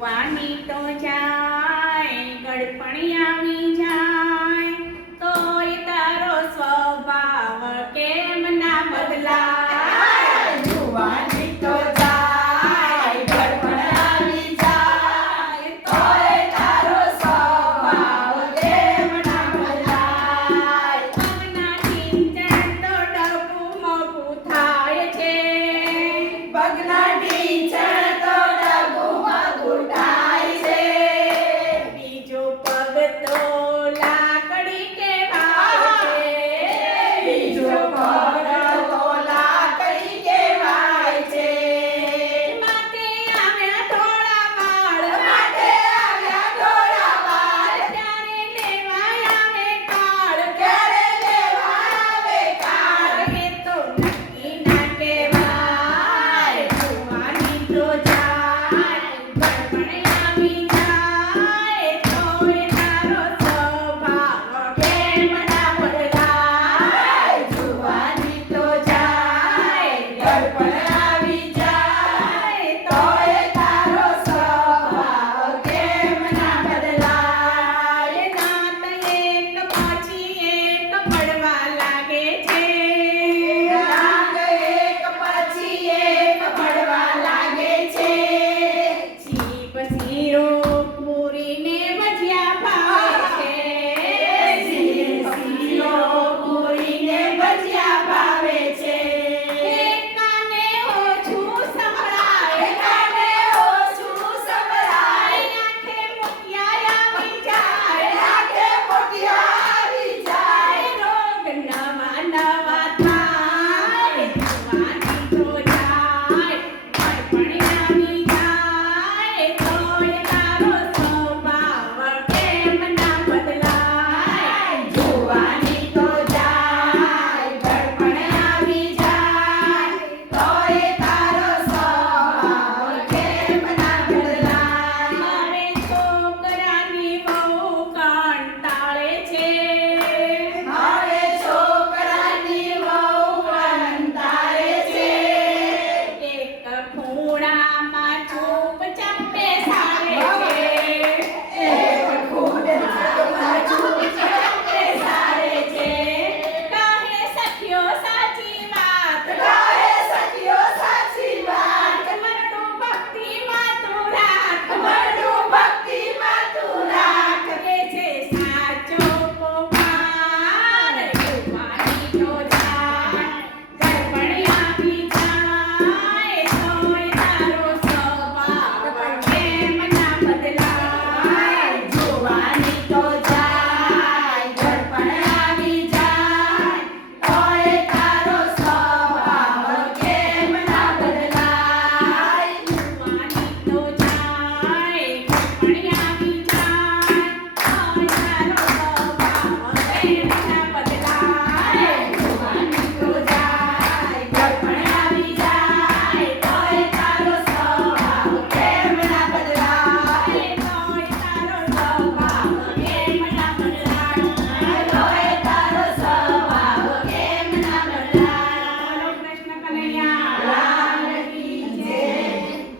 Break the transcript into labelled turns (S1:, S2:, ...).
S1: જુવાની તો જાય ગડપણી આવી જાય. Beto.